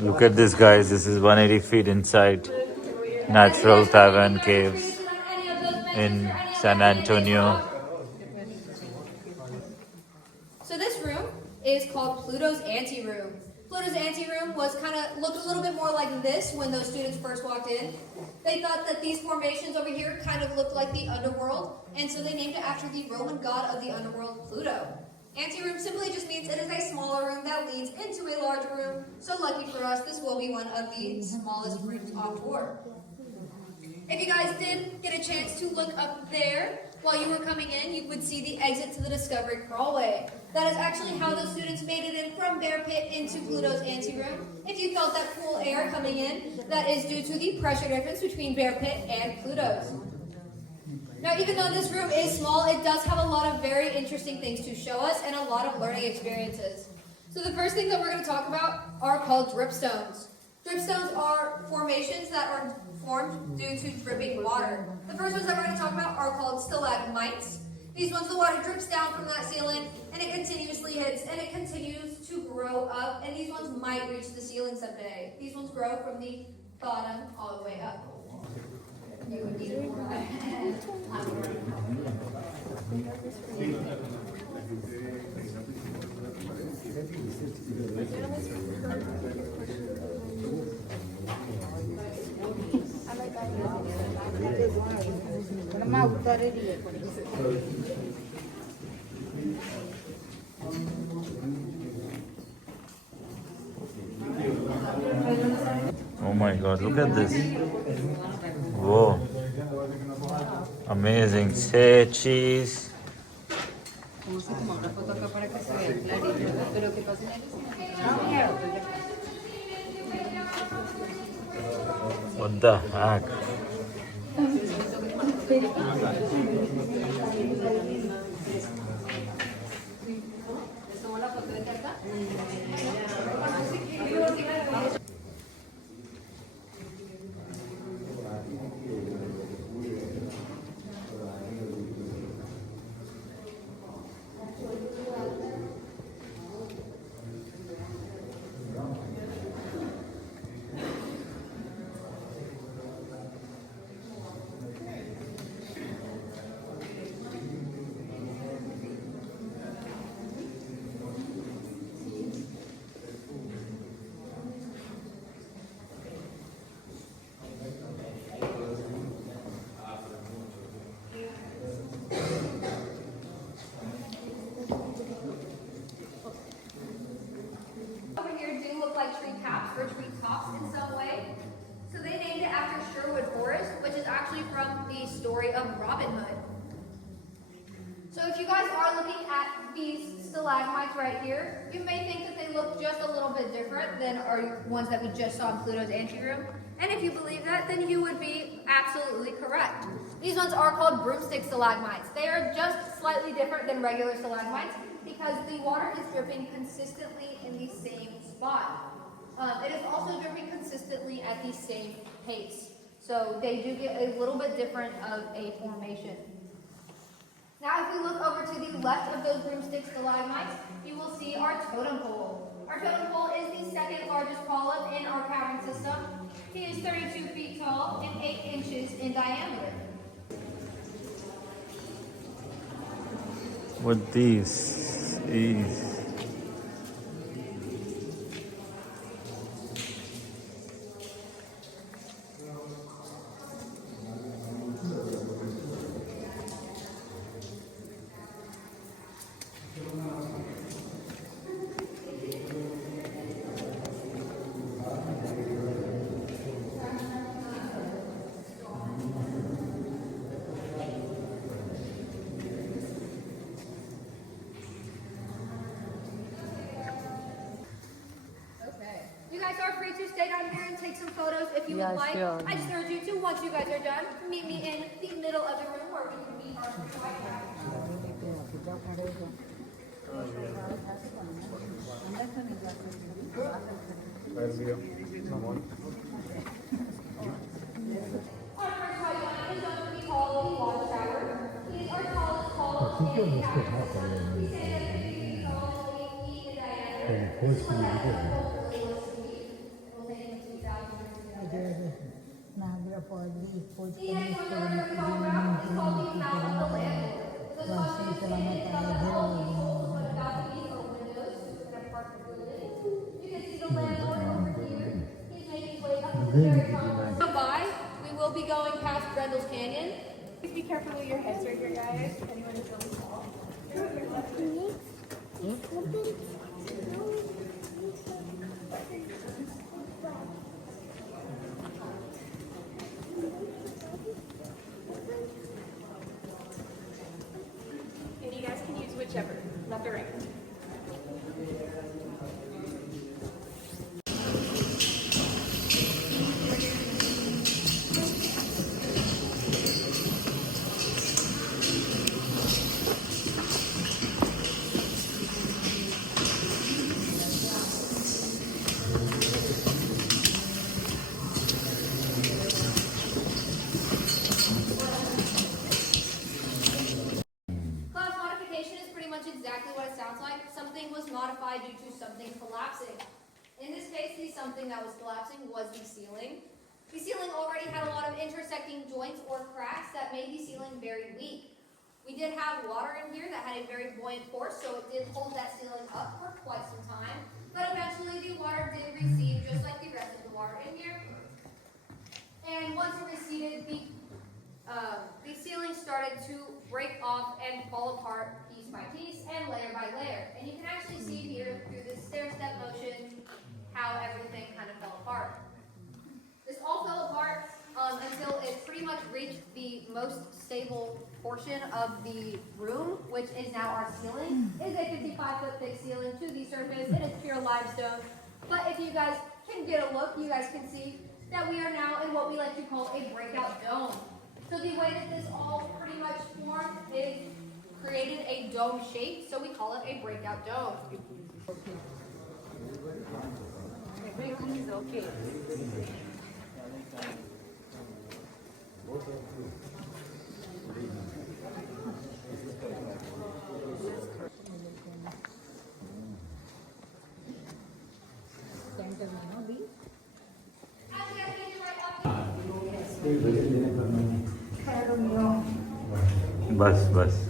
Look at this, guys. This is 180 feet inside natural cavern caves in San Antonio. So this room is called Pluto's anteroom. Pluto's anteroom was looked a little bit more like this when those students first walked in. They thought that these formations over here kind of looked like the underworld, and so they named it after the Roman god of the underworld, Pluto. Anteroom simply just means it is a smaller room that leads into a larger room, so lucky for us, this will be one of the smallest rooms on tour. If you guys did get a chance to look up there while you were coming in, you would see the exit to the Discovery Crawlway. That is actually how the students made it in from Bear Pit into Pluto's anteroom. If you felt that cool air coming in, that is due to the pressure difference between Bear Pit and Pluto's. Now, even though this room is small, it does have a lot of very interesting things to show us and a lot of learning experiences. So the first thing that we're going to talk about are called dripstones. Dripstones are formations that are formed due to dripping water. The first ones that we're going to talk about are called stalagmites. These ones, the water drips down from that ceiling, and it continuously hits, and it continues to grow up, and these ones might reach the ceiling someday. These ones grow from the bottom all the way up. You would need more. Oh my God, look at this. Whoa. Amazing. Say cheese. What the heck? In some way. So they named it after Sherwood Forest, which is actually from the story of Robin Hood. So if you guys are looking at these stalagmites right here, you may think that they look just a little bit different than our ones that we just saw in Pluto's anteroom. And if you believe that, then you would be absolutely correct. These ones are called broomstick stalagmites. They are just slightly different than regular stalagmites because the water is dripping consistently in the same spot. It is also dripping consistently at the same pace. So they do get a little bit different of a formation. Now if we look over to the left of those broomstick stalagmites, you will see our totem pole. Our totem pole is the second largest polyp in our cavern system. He is 32 feet tall and 8 inches in diameter. What these is? Free to stay down here and take some photos if you would like. Sure. I just urge you to, once you guys are done, meet me in the middle of the room where we can meet our Our first white is going to be called the water shower. He is our tallest tall standing tower. We say that 3 feet tall, 8 feet in diameter. The next one that we're going to be talking about is called the mouth of the lamp. It was possibly thought that all these holes would have balconies or windows to an apartment building. You can see the landlord over here. He's making his way up to the very top. By, we will be going past Brendel's Canyon. Please be careful with your heads right here, guys. Anyone is really small. And you guys can use whichever, left or right. Class modification is pretty much exactly what it sounds like. Something was modified due to something collapsing. In this case, the something that was collapsing was the ceiling. The ceiling already had a lot of intersecting joints or cracks that made the ceiling very weak. We did have water in here that had a very buoyant force, so it did hold that ceiling up for quite some time. But eventually the water did recede, just like the rest of the water in here. And once it receded, the ceiling started to break off and fall apart piece by piece and layer by layer. And you can actually see here through this stair-step motion how everything kind of fell apart. This all fell apart until it pretty much reached the most stable portion of the room, which is now our ceiling. It is a 55-foot thick ceiling to the surface. It is pure limestone. But if you guys can get a look, you guys can see that we are now in what we like to call a breakout dome. So the way that this all pretty much formed is created a dome shape, so we call it a breakout dome. Everything is okay. बस बस